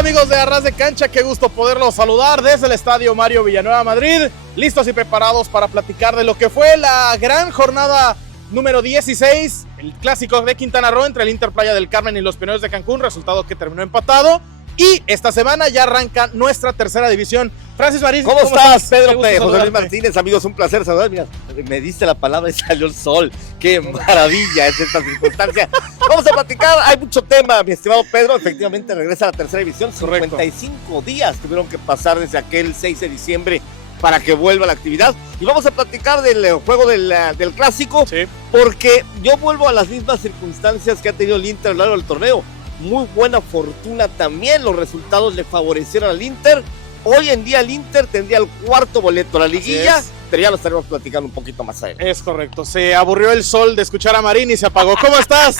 Amigos de Arras de Cancha, qué gusto poderlos saludar desde el Estadio Mario Villanueva Madrid, listos y preparados para platicar de lo que fue la gran jornada número 16, el clásico de Quintana Roo entre el Inter Playa del Carmen y los Pioneros de Cancún, resultado que terminó empatado. Y esta semana ya arranca nuestra tercera división. Francis Marín, ¿cómo estás, Pedro? José Luis Martínez, amigos, un placer saludar. Mira, me diste la palabra y salió el sol. Qué maravilla es esta circunstancia. Vamos a platicar, hay mucho tema, mi estimado Pedro. Efectivamente regresa a la tercera división. Correcto. 55 días tuvieron que pasar desde aquel 6 de diciembre para que vuelva la actividad. Y vamos a platicar del juego del clásico, sí, porque yo vuelvo a las mismas circunstancias que ha tenido el Inter a lo largo del torneo. Muy buena fortuna también, los resultados le favorecieron al Inter. Hoy en día el Inter tendría el cuarto boleto a la liguilla, pero ya lo estaremos platicando un poquito más adelante. Es correcto, se aburrió el sol de escuchar a Marín y se apagó. ¿Cómo estás?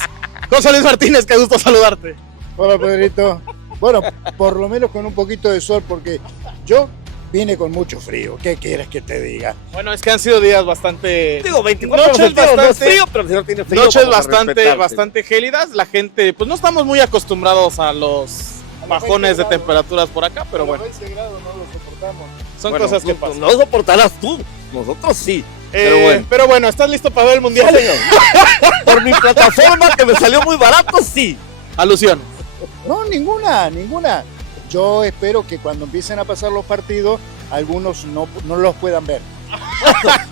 José Luis Martínez, qué gusto saludarte. Hola, Pedrito. Bueno, por lo menos con un poquito de sol, porque yo vine con mucho frío. ¿Qué quieres que te diga? Bueno, es que han sido días bastante... Digo, 24 noches horas no es bastante... frío, pero si no tiene frío, noches vamos a bastante gélidas. La gente, pues no estamos muy acostumbrados a los bajones de temperaturas por acá, pero bueno. A los 20 grados no lo soportamos. Son Bueno, cosas que no, pasan. no lo soportarás tú, nosotros sí. Pero bueno. ¿Estás listo para ver el Mundial? Sí, señor. Por mi plataforma que me salió muy barato, sí. Alusión. No, ninguna. Yo espero que cuando empiecen a pasar los partidos, algunos no los puedan ver.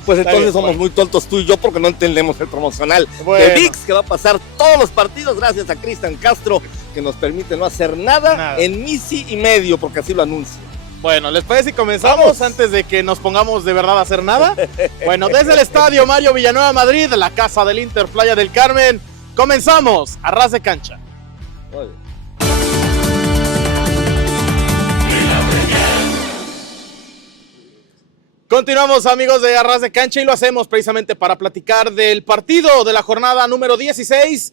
Pues entonces bien, somos bueno. muy tontos tú y yo porque no entendemos el promocional Bueno. de ViX, que va a pasar todos los partidos gracias a Cristian Castro, que nos permite no hacer nada. En Misi y medio, porque así lo anuncia. Bueno, ¿les parece si comenzamos Vamos. antes de que nos pongamos de verdad a hacer nada? Bueno, desde el Estadio Mario Villanueva Madrid, la casa del Inter Playa del Carmen, comenzamos a ras de cancha. Muy bien. Continuamos, amigos de Arras de Cancha, y lo hacemos precisamente para platicar del partido de la jornada número 16.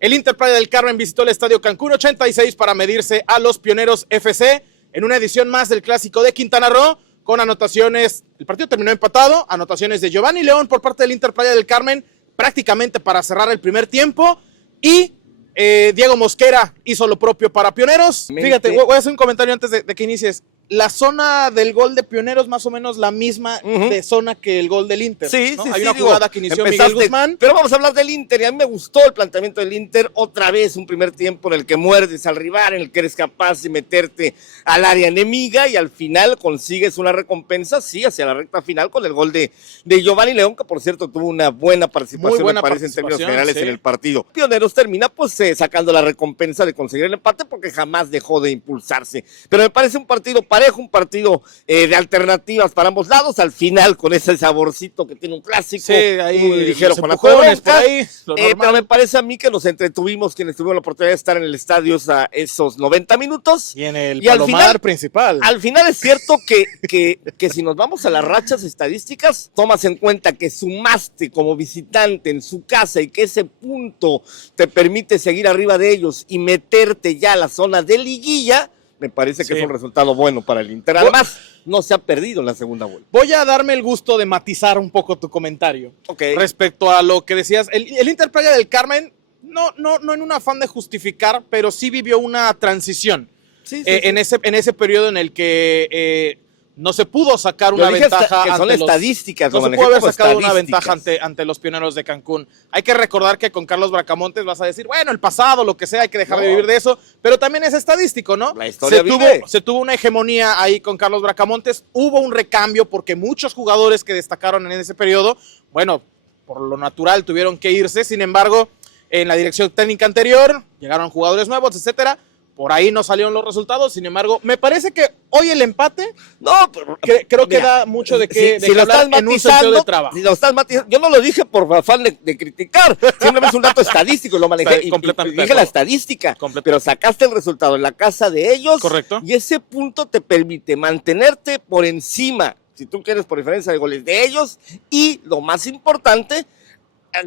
El Inter Playa del Carmen visitó el Estadio Cancún 86 para medirse a los Pioneros FC en una edición más del Clásico de Quintana Roo, con anotaciones. El partido terminó empatado, anotaciones de Giovanni León por parte del Inter Playa del Carmen, prácticamente para cerrar el primer tiempo, y Diego Mosquera hizo lo propio para Pioneros. Fíjate, voy a hacer un comentario antes de que inicies. La zona del gol de Pioneros más o menos la misma de zona que el gol del Inter, Sí, ¿no? sí, Hay sí, una jugada que inició Miguel Guzmán. Pero vamos a hablar del Inter, y a mí me gustó el planteamiento del Inter. Otra vez un primer tiempo en el que muerdes al rival, en el que eres capaz de meterte al área enemiga y al final consigues una recompensa, sí, hacia la recta final con el gol de Giovanni León, que por cierto tuvo una buena participación, Muy buena me parece, en términos participación, generales sí, en el partido. Pioneros termina pues sacando la recompensa de conseguir el empate porque jamás dejó de impulsarse. Pero me parece un partido parejo, un partido de alternativas para ambos lados, al final con ese saborcito que tiene un clásico, Sí, ahí muy ligero los con la empujones por bronca. ahí, lo normal. Pero me parece a mí que nos entretuvimos quienes tuvieron la oportunidad de estar en el estadio esos 90 minutos. Y en el Y al palomar final- principal. Al final es cierto que si nos vamos a las rachas estadísticas, tomas en cuenta que sumaste como visitante en su casa y que ese punto te permite seguir arriba de ellos y meterte ya a la zona de liguilla, me parece que Sí. es un resultado bueno para el Inter. Además, no se ha perdido en la segunda vuelta. Voy a darme el gusto de matizar un poco tu comentario Ok. respecto a lo que decías. El Inter Playa del Carmen, no en un afán de justificar, pero sí vivió una transición Sí, en ese periodo en el que no se pudo sacar una ventaja que son ante los... estadísticas, No lo se manejé pudo haber como sacado una estadísticas. ventaja ante los Pioneros de Cancún. Hay que recordar que con Carlos Bracamontes vas a decir, bueno, el pasado, lo que sea, hay que dejar de vivir de eso, pero también es estadístico, ¿no? La historia vive. Se tuvo una hegemonía ahí con Carlos Bracamontes, hubo un recambio porque muchos jugadores que destacaron en ese periodo, bueno, por lo natural tuvieron que irse, sin embargo, en la dirección técnica anterior llegaron jugadores nuevos, etcétera. Por ahí no salieron los resultados, sin embargo, me parece que hoy el empate No, pero, creo que mira, da mucho de qué si lo hablar estás en un sentido de trabajo. si lo estás matizando, yo no lo dije por afán de criticar, simplemente es un dato estadístico, lo manejé Está completamente y de dije la acuerdo. estadística, Completamente. pero sacaste el resultado en la casa de ellos. Correcto. Y ese punto te permite mantenerte por encima, si tú quieres, por diferencia de goles de ellos, y lo más importante,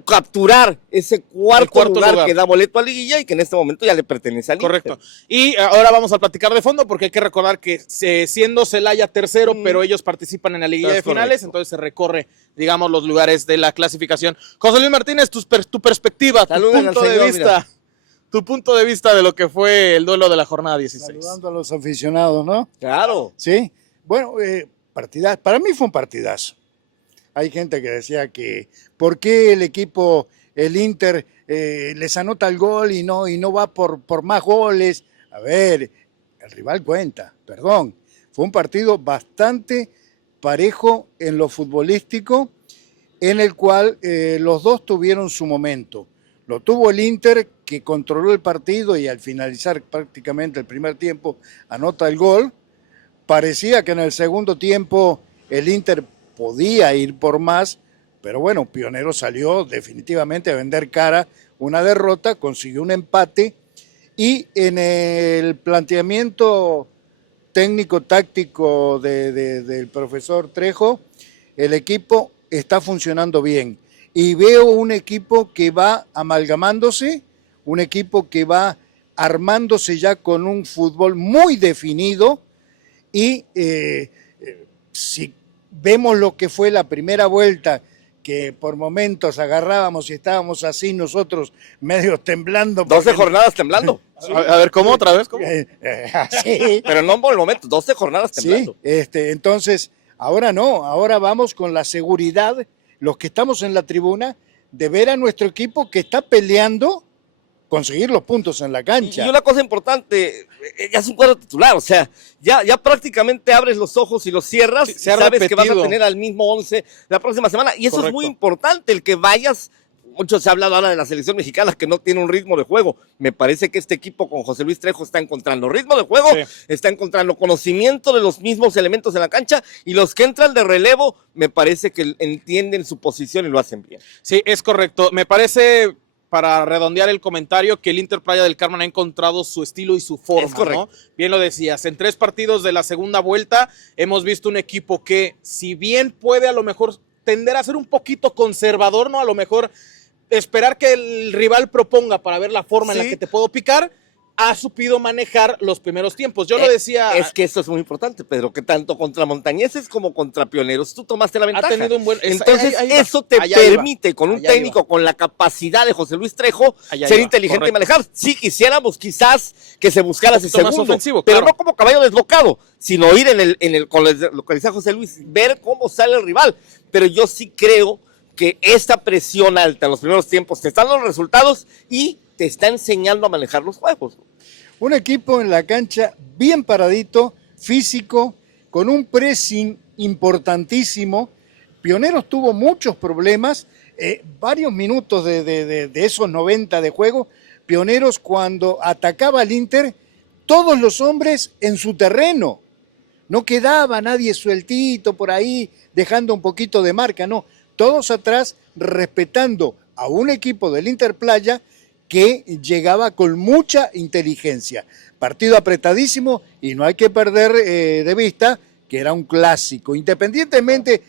capturar ese cuarto lugar que da boleto a liguilla y que en este momento ya le pertenece al Correcto. Inter. Y ahora vamos a platicar de fondo porque hay que recordar que siendo Celaya tercero, pero ellos participan en la liguilla de finales, entonces se recorre, digamos, los lugares de la clasificación. José Luis Martínez, tu perspectiva, tu Saluden al punto de señor, vista. tu punto de vista de lo que fue el duelo de la jornada 16. Saludando a los aficionados, ¿no? Claro. Sí. Bueno, partidazo. Para mí fue un partidazo. Hay gente que decía que ¿por qué el Inter, les anota el gol y no va por más goles? A ver, el rival cuenta, perdón. Fue un partido bastante parejo en lo futbolístico, en el cual los dos tuvieron su momento. Lo tuvo el Inter, que controló el partido y al finalizar prácticamente el primer tiempo anota el gol. Parecía que en el segundo tiempo el Inter podía ir por más, pero bueno, Pionero salió definitivamente a vender cara una derrota, consiguió un empate y en el planteamiento técnico-táctico del profesor Trejo, el equipo está funcionando bien y veo un equipo que va amalgamándose, un equipo que va armándose ya con un fútbol muy definido y si vemos lo que fue la primera vuelta, que por momentos agarrábamos y estábamos así nosotros medio temblando. 12 jornadas temblando. Sí. A ver, ¿cómo otra vez? ¿Cómo? Así. Pero no por el momento, 12 jornadas temblando. Sí, entonces, ahora no, ahora vamos con la seguridad, los que estamos en la tribuna, de ver a nuestro equipo que está peleando conseguir los puntos en la cancha. Y una cosa importante, ya es un cuadro titular, o sea, ya prácticamente abres los ojos y los cierras, Sí, y sabes repetido. que vas a tener al mismo 11 la próxima semana, y eso Correcto. es muy importante, el que vayas. Mucho se ha hablado ahora de la selección mexicana que no tiene un ritmo de juego. Me parece que este equipo con José Luis Trejo está encontrando ritmo de juego, Sí. está encontrando conocimiento de los mismos elementos en la cancha y los que entran de relevo me parece que entienden su posición y lo hacen bien. Sí, es correcto. Me parece, para redondear el comentario, que el Inter Playa del Carmen ha encontrado su estilo y su forma, Es correcto. ¿no? Bien lo decías, en 3 partidos de la segunda vuelta hemos visto un equipo que, si bien puede a lo mejor tender a ser un poquito conservador, ¿no? A lo mejor esperar que el rival proponga para ver la forma en la Sí. que te puedo picar, ha supido manejar los primeros tiempos. Yo lo decía... Es que eso es muy importante, Pedro, que tanto contra montañeses como contra Pioneros tú tomaste la ventaja. Ha tenido un buen... Entonces, ahí va. eso te Allá permite, con un Allá técnico con la capacidad de José Luis Trejo, Allá ser iba, inteligente correcto. y manejar. Sí quisiéramos quizás que se buscara ese poquito más segundo, ofensivo, pero claro. no como caballo desbocado, sino ir con lo que decía José Luis, ver cómo sale el rival. Pero yo sí creo que esta presión alta en los primeros tiempos te están dando los resultados y te está enseñando a manejar los juegos. Un equipo en la cancha bien paradito, físico, con un pressing importantísimo. Pioneros tuvo muchos problemas, varios minutos de esos 90 de juego. Pioneros, cuando atacaba al Inter, todos los hombres en su terreno. No quedaba nadie sueltito por ahí, dejando un poquito de marca, no. Todos atrás, respetando a un equipo del Inter Playa que llegaba con mucha inteligencia. Partido apretadísimo y no hay que perder de vista que era un clásico. Independientemente,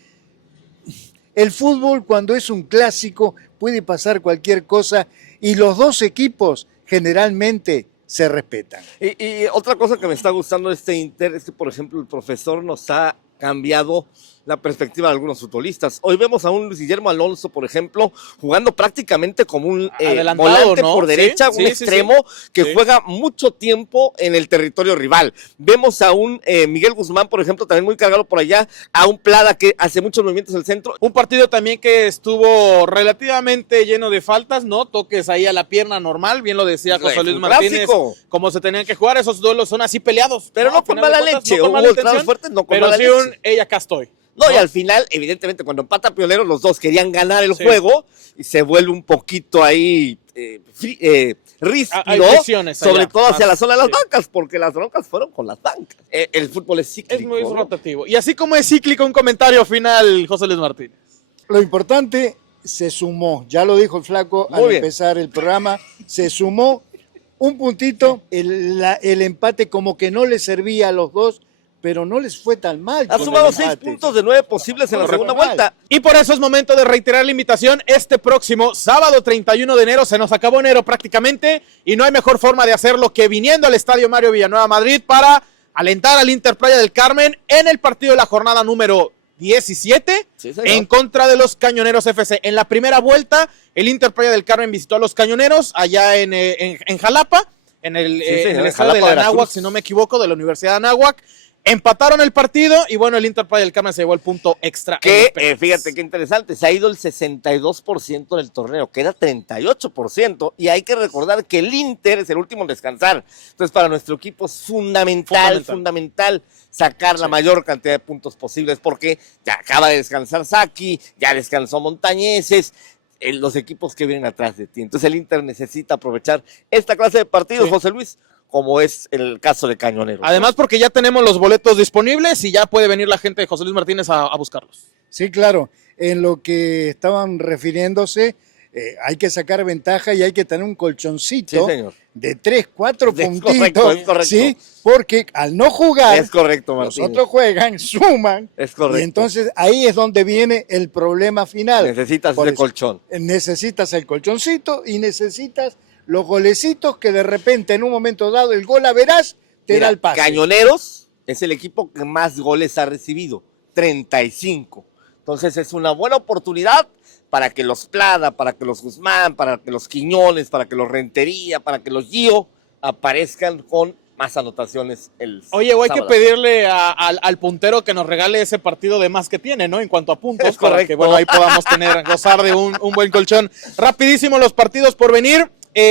el fútbol cuando es un clásico puede pasar cualquier cosa y los dos equipos generalmente se respetan. Y otra cosa que me está gustando de este Inter es que, por ejemplo, el profesor nos ha cambiado la perspectiva de algunos futbolistas. Hoy vemos a un Luis Guillermo Alonso, por ejemplo, jugando prácticamente como un Adelantado, volante ¿no? por derecha, Sí, un sí, extremo que Sí. juega mucho tiempo en el territorio rival. Vemos a un Miguel Guzmán, por ejemplo, también muy cargado por allá, a un Plada que hace muchos movimientos en el centro. Un partido también que estuvo relativamente lleno de faltas, ¿no? Toques ahí a la pierna normal, bien lo decía José Luis Un Martínez, clásico. como se tenían que jugar, esos duelos son así peleados. Pero no A con final de mala cuentas, leche, no con hubo mala entradas intención, fuertes, no con pero mala sí leche. ey, acá estoy. No, y al final, evidentemente, cuando empata Pionero, los dos querían ganar el Sí. juego y se vuelve un poquito ahí ríspido, Hay fricciones sobre allá, todo hacia más, la zona de las sí. bancas, porque las broncas fueron con las bancas. El fútbol es cíclico. Es muy ¿no? rotativo. Y así como es cíclico, un comentario final, José Luis Martínez. Lo importante, se sumó, ya lo dijo el Flaco Muy al bien. empezar el programa, se sumó un puntito, el empate como que no le servía a los dos, pero no les fue tan mal. Ha con sumado el 6 empate. puntos de 9 posibles en la segunda Normal. vuelta. Y por eso es momento de reiterar la invitación. Este próximo sábado 31 de enero, se nos acabó enero prácticamente, y no hay mejor forma de hacerlo que viniendo al Estadio Mario Villanueva Madrid para alentar al Inter Playa del Carmen en el partido de la jornada número 17 Sí, señor. en contra de los Cañoneros FC. En la primera vuelta, el Inter Playa del Carmen visitó a los Cañoneros allá en Jalapa, en el estadio de la Anáhuac, si no me equivoco, de la Universidad de Anáhuac. Empataron el partido y bueno, el Inter Playa del Carmen se llevó el punto extra. Que, fíjate qué interesante, se ha ido el 62% del torneo, queda 38%, y hay que recordar que el Inter es el último en descansar. Entonces, para nuestro equipo es fundamental sacar la mayor cantidad de puntos posibles, porque ya acaba de descansar Saki, ya descansó Montañeses, los equipos que vienen atrás de ti. Entonces, el Inter necesita aprovechar esta clase de partidos, José Luis, como es el caso de Cañoneros. Además, porque ya tenemos los boletos disponibles y ya puede venir la gente de José Luis Martínez a buscarlos. Sí, claro. En lo que estaban refiriéndose, hay que sacar ventaja y hay que tener un colchoncito de 3, 4 puntitos. Es correcto. Sí, porque al no jugar, es correcto, Martín. los otros juegan, suman. Es correcto. Y entonces ahí es donde viene el problema final. Necesitas ese colchón. Necesitas el colchoncito y necesitas los golecitos que de repente en un momento dado el gol a verás te da el pase. Cañoneros es el equipo que más goles ha recibido, 35. Entonces es una buena oportunidad para que los Plada, para que los Guzmán, para que los Quiñones, para que los Rentería, para que los Gio aparezcan con más anotaciones el Oye, o hay que sábado. pedirle al puntero que nos regale ese partido de más que tiene, ¿no? En cuanto a puntos, Es para correcto. que bueno, ahí podamos gozar de un buen colchón. Rapidísimo los partidos por venir.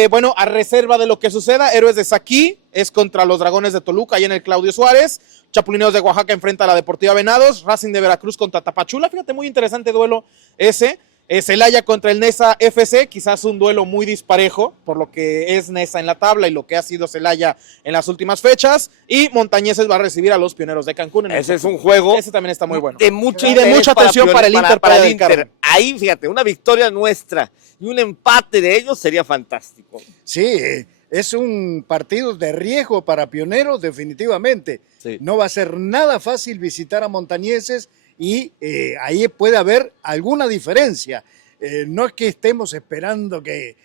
Bueno, a reserva de lo que suceda, Héroes de Saquí es contra los Dragones de Toluca, ahí en el Claudio Suárez. Chapulineos de Oaxaca enfrenta a la Deportiva Venados. Racing de Veracruz contra Tapachula. Fíjate, muy interesante duelo ese. Celaya contra el Nesa FC, quizás un duelo muy disparejo, por lo que es Nesa en la tabla y lo que ha sido Celaya en las últimas fechas. Y Montañeses va a recibir a los Pioneros de Cancún. Ese es un juego. Ese también está muy bueno. De mucho y de mucha atención para el Inter. Para el Inter. Ahí, fíjate, una victoria nuestra y un empate de ellos sería fantástico. Sí, es un partido de riesgo para Pioneros, definitivamente. Sí. No va a ser nada fácil visitar a Montañeses y ahí puede haber alguna diferencia. No es que estemos esperando que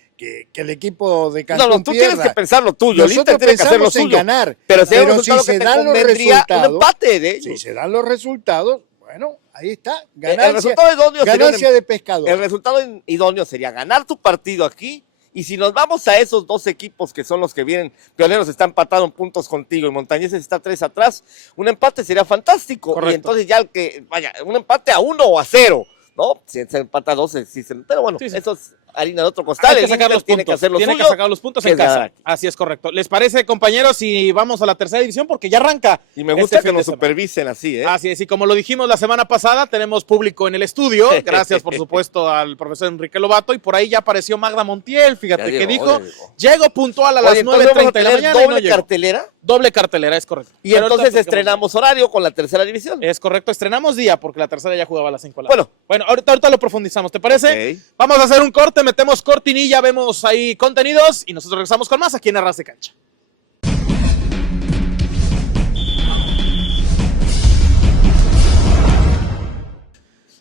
el equipo de Cancún No, tú pierda. tienes que pensar lo tuyo. Nosotros el Inter tiene que hacer lo pensamos en suyo. ganar, pero si se dan los resultados, un empate de ellos. si se dan los resultados, bueno, ahí está. El resultado idóneo ganancia de pescador. El resultado idóneo sería ganar tu partido aquí. Y si nos vamos a esos dos equipos que son los que vienen, Pioneros está empatado en puntos contigo y Montañeses está 3 atrás, un empate sería fantástico. Correcto. Y entonces ya un empate a 1 o a 0, ¿no? Si se empata a 2, pero bueno, Sí. eso es harina de otro costal. Hay que sacar los tiene puntos. que hacer lo Tiene suyo, que sacar los puntos que en es ganar casa. aquí. Así es correcto. ¿Les parece, compañeros, si vamos a la tercera división? Porque ya arranca. Y me gusta este que fin de nos semana. supervisen así, ¿eh? Así es, y como lo dijimos la semana pasada, tenemos público en el estudio. Gracias, por supuesto, al profesor Enrique Lobato. Y por ahí ya apareció Magda Montiel, fíjate, Ya que llegó, dijo, ya llego puntual a las Oye, entonces 9:30 de la vamos a tener mañana. Y no doble llegó. cartelera. Doble cartelera, es correcto. Y Pero entonces ahorita estrenamos horario con la tercera división. Es correcto, estrenamos día porque la tercera ya jugaba a las 5 de la Bueno. tarde. Bueno, ahorita lo profundizamos, ¿te parece? Ok. Vamos a hacer un corte, metemos cortinilla, vemos ahí contenidos y nosotros regresamos con más aquí en Arras de Cancha.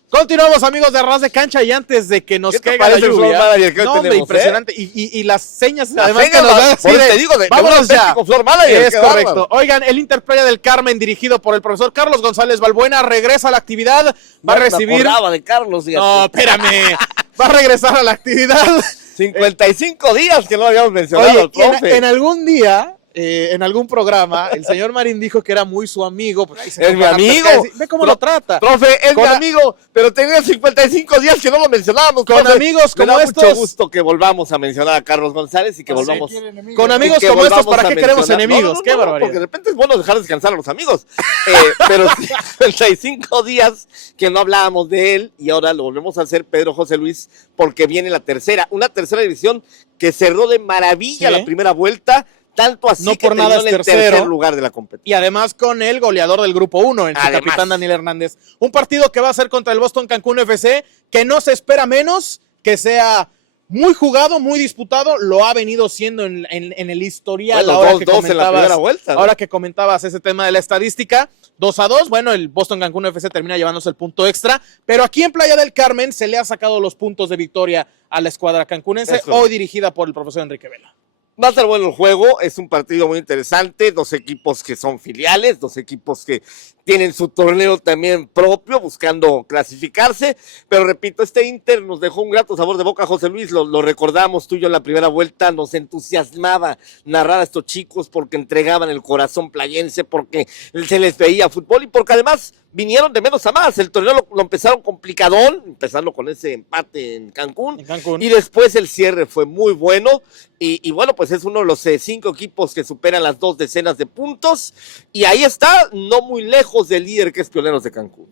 Continuamos, amigos de Arras de Cancha, y antes de que nos ¿Qué te caiga la parece el lluvia, floor manager que hoy no, hombre, tenemos, impresionante, y las señas, Las además señas, que nos dan así por eso de, te digo, de vámonos un ya. auténtico floor manager, Es qué correcto. bárbaro. Oigan, el Inter Playa del Carmen, dirigido por el profesor Carlos González Balbuena, regresa a la actividad, va a recibir... Me acordaba de Carlos, fíjate. No, espérame, va a regresar a la actividad. 55 días que no habíamos mencionado Oye, al profe. en algún día, en algún programa, el señor Marín dijo que era muy su amigo. Pues, ahí se Es mi compara, amigo. Ve cómo lo trata. Profe, es Con mi a- amigo, pero tenía 55 días que no lo mencionábamos. Con profe. amigos Me como da estos- mucho gusto que volvamos a mencionar a Carlos González y que volvamos... Con amigos y que como estos, volvamos ¿para a qué queremos mencionar- enemigos? No, Qué barbaridad. porque de repente es bueno dejar descansar a los amigos. Pero 55 días que no hablábamos de él y ahora lo volvemos a hacer, Pedro José Luis, porque viene la tercera, una tercera división que cerró de maravilla Sí. la primera vuelta, tanto así No que por nada terminó es en el tercero. tercer lugar de la competencia. Y además con el goleador del grupo 1, en su Además. capitán Daniel Hernández. Un partido que va a ser contra el Boston Cancún FC, que no se espera menos, que sea muy jugado, muy disputado, lo ha venido siendo en el historial. Bueno, ahora 2-2 que en la comentabas, primera vuelta, ¿no? ahora que comentabas ese tema de la estadística, 2-2, bueno, el Boston Cancún FC termina llevándose el punto extra, pero aquí en Playa del Carmen se le ha sacado los puntos de victoria a la escuadra cancunense, Eso. hoy dirigida por el profesor Enrique Vela. Va a estar bueno el juego, es un partido muy interesante, dos equipos que son filiales, dos equipos que tienen su torneo también propio, buscando clasificarse, pero repito, este Inter nos dejó un grato sabor de boca, José Luis, lo recordamos tú y yo en la primera vuelta, nos entusiasmaba narrar a estos chicos porque entregaban el corazón playense, porque se les veía fútbol y porque además vinieron de menos a más. El torneo lo empezaron complicadón, empezando con ese empate en Cancún, y después el cierre fue muy bueno, y bueno, pues es uno de los 5 equipos que superan las 2 decenas de puntos, y ahí está, no muy lejos del líder que es Pioneros de Cancún.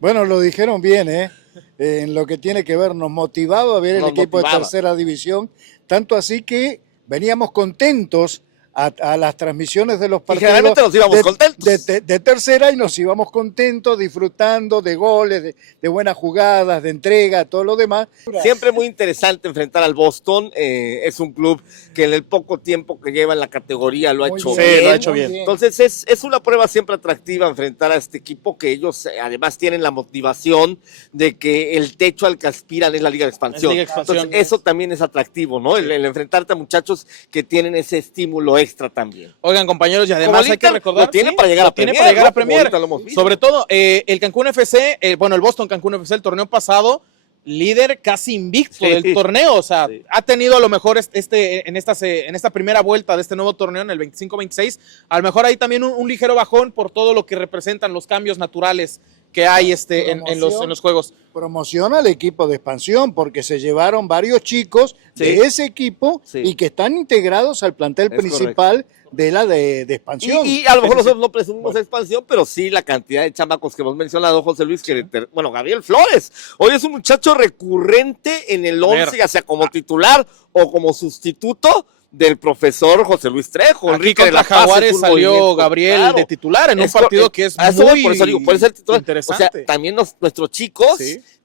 Bueno, lo dijeron bien, en lo que tiene que ver, nos motivaba a ver el equipo de tercera división, tanto así que veníamos contentos a las transmisiones de los partidos. Y generalmente nos íbamos contentos. De tercera, y nos íbamos contentos, disfrutando de goles, de buenas jugadas, de entrega, todo lo demás. Siempre muy interesante enfrentar al Boston. Es un club que en el poco tiempo que lleva en la categoría lo ha hecho bien. Sí, lo ha hecho bien. Entonces es una prueba siempre atractiva enfrentar a este equipo, que ellos además tienen la motivación de que el techo al que aspiran es la Liga de Expansión. Entonces eso también es atractivo, ¿no? El enfrentarte a muchachos que tienen ese estímulo extra también. Oigan, compañeros, y además hay que recordar, lo tiene para llegar a Premier, sobre todo el Cancún FC, el Boston Cancún FC, el torneo pasado, líder casi invicto del torneo, o sea, ha tenido a lo mejor en esta primera vuelta de este nuevo torneo, en el 25-26, a lo mejor hay también un ligero bajón por todo lo que representan los cambios naturales que hay en los juegos. Promociona al equipo de expansión, porque se llevaron varios chicos de ese equipo y que están integrados al plantel principal de la de expansión. Y a lo mejor nosotros no presumimos expansión, pero sí la cantidad de chamacos que hemos mencionado, José Luis, Gabriel Flores, hoy es un muchacho recurrente en el 11, ya sea como titular o como sustituto del profesor José Luis Trejo. Aquí contra Jaguares salió Gabriel de titular en un partido que es muy por eso digo, puede ser titular. Interesante. O sea, también nuestros chicos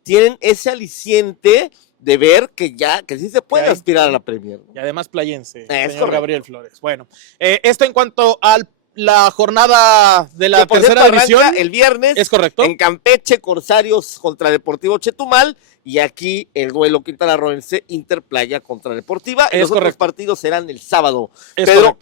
tienen ese aliciente de ver que sí se puede aspirar a la Premier. Y además playense, señor Gabriel Flores. Bueno, esto en cuanto a la jornada de la tercera división. El viernes. Es correcto. En Campeche, Corsarios contra Deportivo Chetumal. Y aquí el duelo quintanarroense, Interplaya contra Deportiva. Y los otros partidos serán el sábado. Pero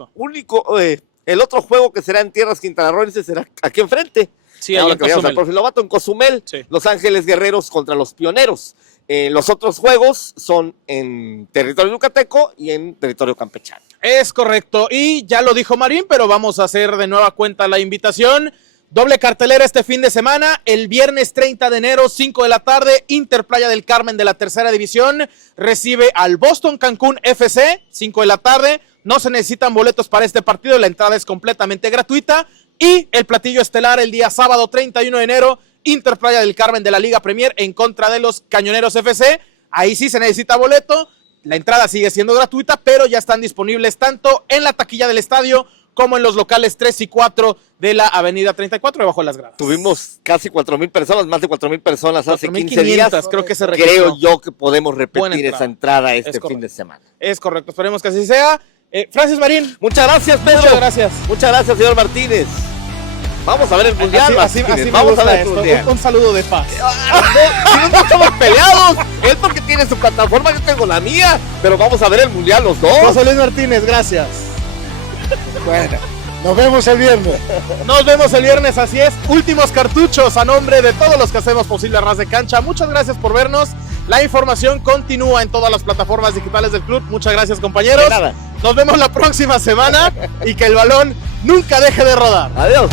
el otro juego que será en tierras quintanarroenses será aquí enfrente. Sí, ahí en Cozumel. Profe Lobato, en Cozumel. Sí. Los Ángeles Guerreros contra los Pioneros. Los otros juegos son en territorio yucateco y en territorio campechano. Es correcto. Y ya lo dijo Marín, pero vamos a hacer de nueva cuenta la invitación. Doble cartelera este fin de semana, el viernes 30 de enero, 5 de la tarde, Inter Playa del Carmen de la tercera división recibe al Boston Cancún FC, 5 de la tarde, no se necesitan boletos para este partido, la entrada es completamente gratuita, y el platillo estelar el día sábado 31 de enero, Inter Playa del Carmen de la Liga Premier en contra de los Cañoneros FC, ahí sí se necesita boleto, la entrada sigue siendo gratuita, pero ya están disponibles tanto en la taquilla del estadio como en los locales 3 y 4 de la avenida 34 debajo de las gradas. Tuvimos casi 4,000 personas, más de 4,000 personas hace 15 días. Creo que creo yo que podemos repetir esa entrada este fin de semana. Es correcto, esperemos que así sea. Francis Marín. Muchas gracias, Pedro. Muchas gracias. Muchas gracias, señor Martínez. Vamos a ver el mundial. Así vamos a ver el mundial. Un saludo de paz. Si no estamos peleados, él porque tiene su plataforma, yo tengo la mía, pero vamos a ver el mundial los dos. José Luis Martínez, gracias. Bueno, nos vemos el viernes. Nos vemos el viernes, así es. Últimos cartuchos a nombre de todos los que hacemos posible a Ras de Cancha. Muchas gracias por vernos. La información continúa en todas las plataformas digitales del club. Muchas gracias, compañeros. De nada. Nos vemos la próxima semana y que el balón nunca deje de rodar. Adiós.